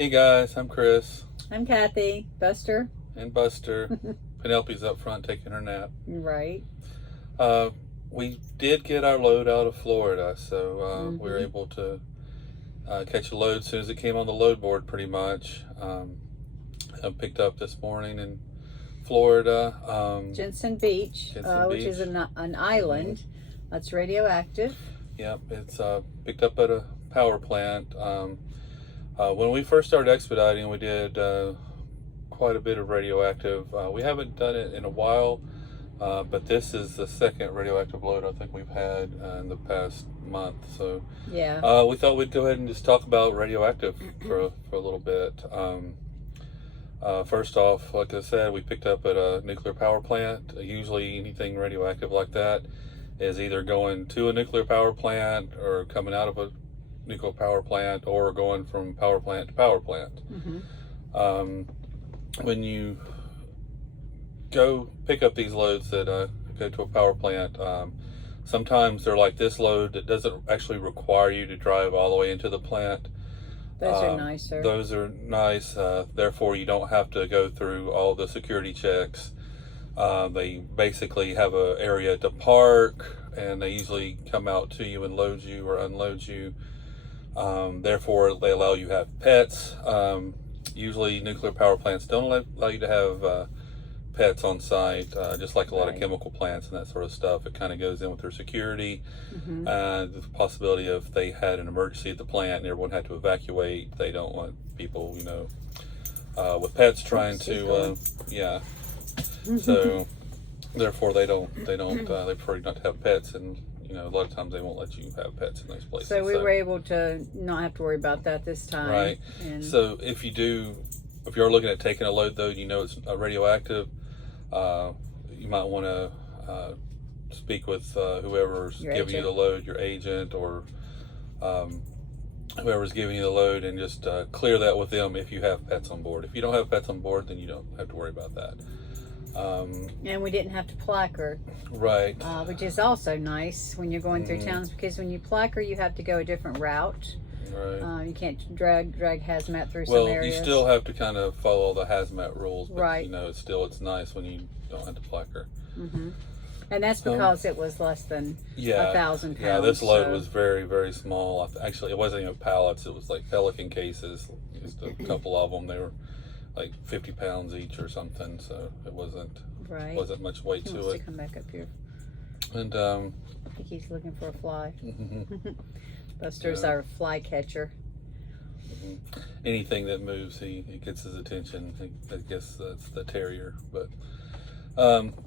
Hey guys, I'm Chris. I'm Kathy. Buster. And Buster. Penelope's up front taking her nap. Right. We did get our load out of Florida, so we were able to catch a load as soon as it came on the load board, pretty much. I picked up this morning in Florida. Jensen Beach, which is an island. Mm-hmm. That's radioactive. Yep, it's picked up at a power plant. When we first started expediting, we did quite a bit of radioactive. We haven't done it in a while, but this is the second radioactive load I think we've had in the past month. So yeah, we thought we'd go ahead and just talk about radioactive for a little bit. First off, like I said, we picked up at a nuclear power plant. Usually anything radioactive like that is either going to a nuclear power plant or coming out of a nuclear power plant or going from power plant to power plant. When you go pick up these loads that go to a power plant, sometimes they're like this load that doesn't actually require you to drive all the way into the plant. Those are nicer. Those are nice. Therefore, you don't have to go through all the security checks. They basically have an area to park, and they usually come out to you and load you or unload you. Therefore, they allow you to have pets. Usually, nuclear power plants don't allow you to have pets on site, just like a lot of chemical plants and that sort of stuff. It kind of goes in with their security. The possibility of they had an emergency at the plant and everyone had to evacuate. They don't want people, with pets trying to, So, therefore, they prefer not to have pets, and a lot of times they won't let you have pets in those places. So we were able to not have to worry about that this time. Right. So if you're looking at taking a load, though, it's radioactive, you might want to speak with whoever's giving you the load, your agent, or whoever's giving you the load, and just clear that with them if you have pets on board. If you don't have pets on board, then you don't have to worry about that. And we didn't have to placard, right? Which is also nice when you're going through towns, because when you placard, you have to go a different route. Right. You can't drag hazmat through well, some areas. You still have to kind of follow the hazmat rules, but right. It's nice when you don't have to placard. And that's because it was less than 1,000 pounds. Yeah, this load was very, very small. Actually, it wasn't even pallets. It was like Pelican cases, just a couple of them. They were like 50 pounds each or something, so it wasn't much weight to it. To come back up here. And I think he's looking for a fly. Buster's our fly catcher. Anything that moves, he gets his attention. I guess that's the terrier. But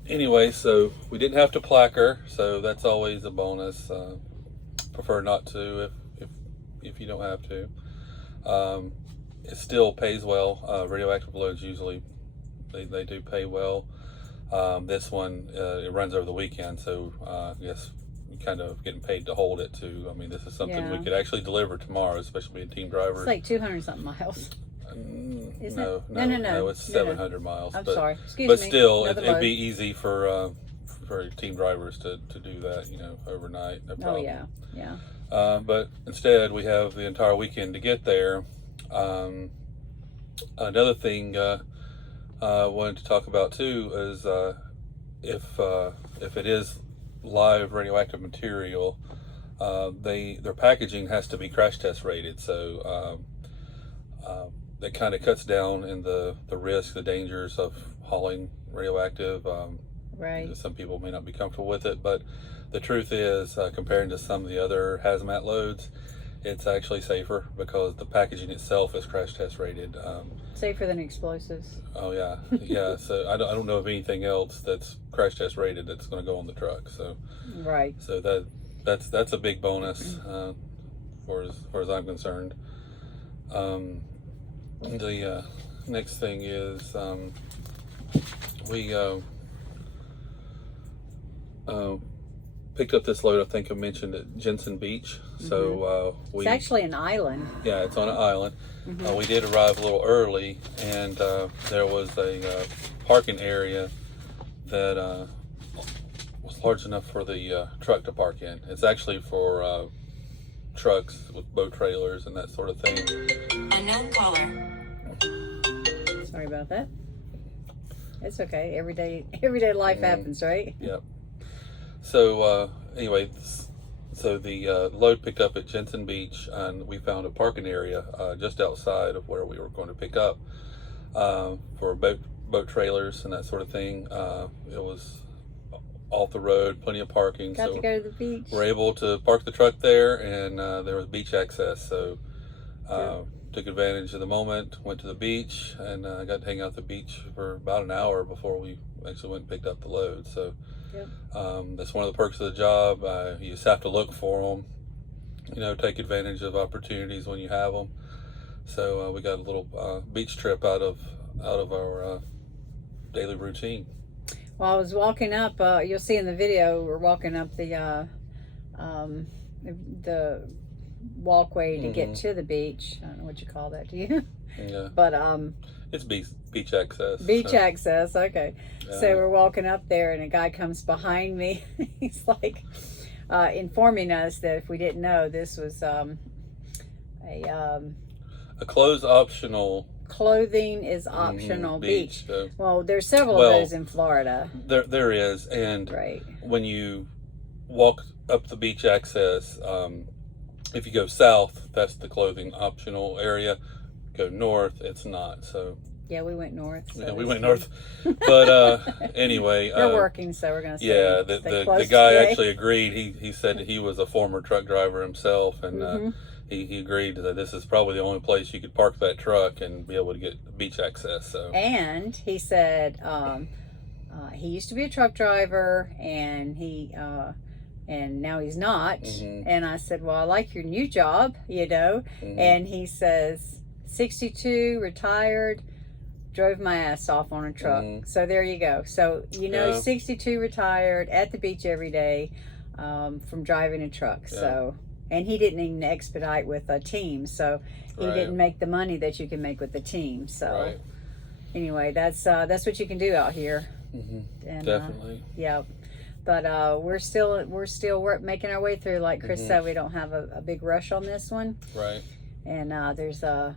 anyway, so we didn't have to placard, so that's always a bonus. Prefer not to if you don't have to. It still pays well. Radioactive loads usually they do pay well. This one it runs over the weekend, so I guess kind of getting paid to hold it too. I mean, this is something we could actually deliver tomorrow, especially being team drivers. It's like 200 something miles. No, it's 700 miles. I'm sorry. Excuse me. But still, it'd be easy for team drivers to do that, overnight. No problem. Oh yeah. But instead, we have the entire weekend to get there. Another thing I wanted to talk about too is if it is live radioactive material, their packaging has to be crash test rated. So that kind of cuts down in the risk, the dangers of hauling radioactive. Right. Some people may not be comfortable with it, but the truth is, comparing to some of the other hazmat loads, it's actually safer because the packaging itself is crash test rated. Safer than explosives. Oh yeah, yeah. So I don't know of anything else that's crash test rated that's going to go on the truck. So right. So that's a big bonus as far as I'm concerned. The next thing is we picked up this load. I think I mentioned at Jensen Beach. So it's actually an island. Yeah, it's on an island. We did arrive a little early, and there was a parking area that was large enough for the truck to park in. It's actually for trucks with boat trailers and that sort of thing. Unknown caller. about that. It's okay. Everyday life happens, right? Yep. So anyway, so the load picked up at Jensen Beach, and we found a parking area just outside of where we were going to pick up for boat trailers and that sort of thing. It was off the road, plenty of parking. Got to go to the beach. We're able to park the truck there, and there was beach access. So took advantage of the moment, went to the beach, and got to hang out at the beach for about an hour before we actually went and picked up the load. So that's one of the perks of the job. You just have to look for them, you know, take advantage of opportunities when you have them. So we got a little beach trip out of our daily routine. Well, I was walking up. You'll see in the video, we're walking up the walkway to get to the beach. I don't know what you call that, do you? Yeah. But it's beach access. Beach access, okay. Yeah. So we're walking up there, and a guy comes behind me. He's like informing us that if we didn't know, this was a clothes optional. Clothing is optional beach. So, well, there's several of those in Florida. There is, and right. When you walk up the beach access, if you go south, that's the clothing optional area. Go north, it's not. So yeah, we went north. So yeah, we went north. But anyway, they're working, so we're gonna. The guy actually agreed. He said that he was a former truck driver himself, and he agreed that this is probably the only place you could park that truck and be able to get beach access. So, and he said he used to be a truck driver, and and now he's not. And I said, well, I like your new job, you know. And he says, 62, retired, drove my ass off on a truck. So there you go. So, you know, 62, retired, at the beach every day from driving a truck. So, and he didn't even expedite with a team. So he didn't make the money that you can make with the team. So anyway, that's what you can do out here. And, definitely. Yeah. But we're still making our way through. Like Chris said, we don't have a big rush on this one. Right. And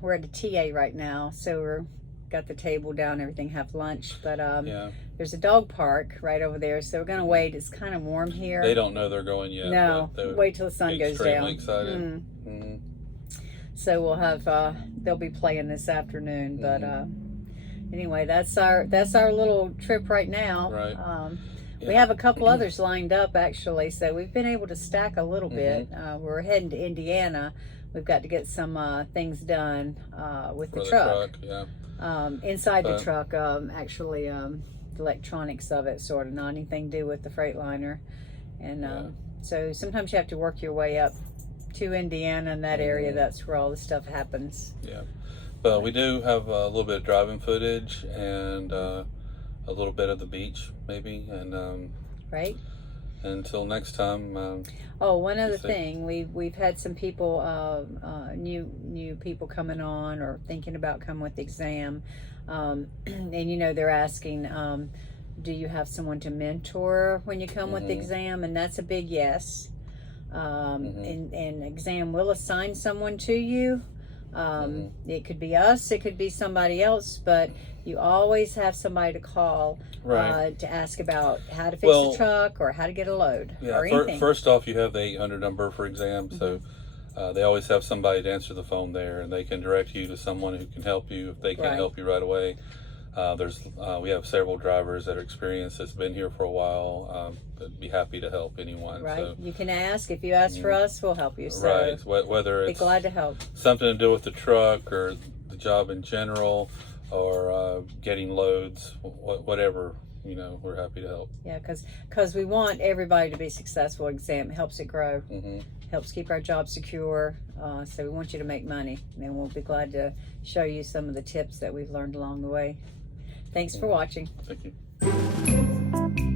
we're at a TA right now, so we're got the table down, everything, have lunch. But there's a dog park right over there, so we're gonna wait. It's kind of warm here. They don't know they're going yet. No, wait till the sun goes down. Excited. So we'll have they'll be playing this afternoon. But anyway, that's our little trip right now. Right. We have a couple others lined up, actually, so we've been able to stack a little bit. We're heading to Indiana. We've got to get some things done with the truck. Inside the truck, actually, the electronics of it, sort of, not anything to do with the Freightliner. And so sometimes you have to work your way up to Indiana and that area. That's where all the stuff happens. Yeah. But we do have a little bit of driving footage and a little bit of the beach, maybe, and right. Until next time. One other thing, we've had some people, new people coming on or thinking about coming with the exam, and you know they're asking, do you have someone to mentor when you come with the exam? And that's a big yes. And exam will assign someone to you. It could be us, it could be somebody else, but you always have somebody to call to ask about how to fix the truck or how to get a load or anything. First off, you have the 800 number for exam, so they always have somebody to answer the phone there, and they can direct you to someone who can help you if they can't help you right away. We have several drivers that are experienced that's been here for a while. That'd be happy to help anyone. Right. So, you can ask. If you ask for us, we'll help you. So right. Whether it's be glad to help. Something to do with the truck or the job in general, or getting loads, whatever, you know, we're happy to help. Yeah, because we want everybody to be successful. Exam helps it grow, helps keep our job secure. So we want you to make money, and we'll be glad to show you some of the tips that we've learned along the way. Thanks for watching. Thank you.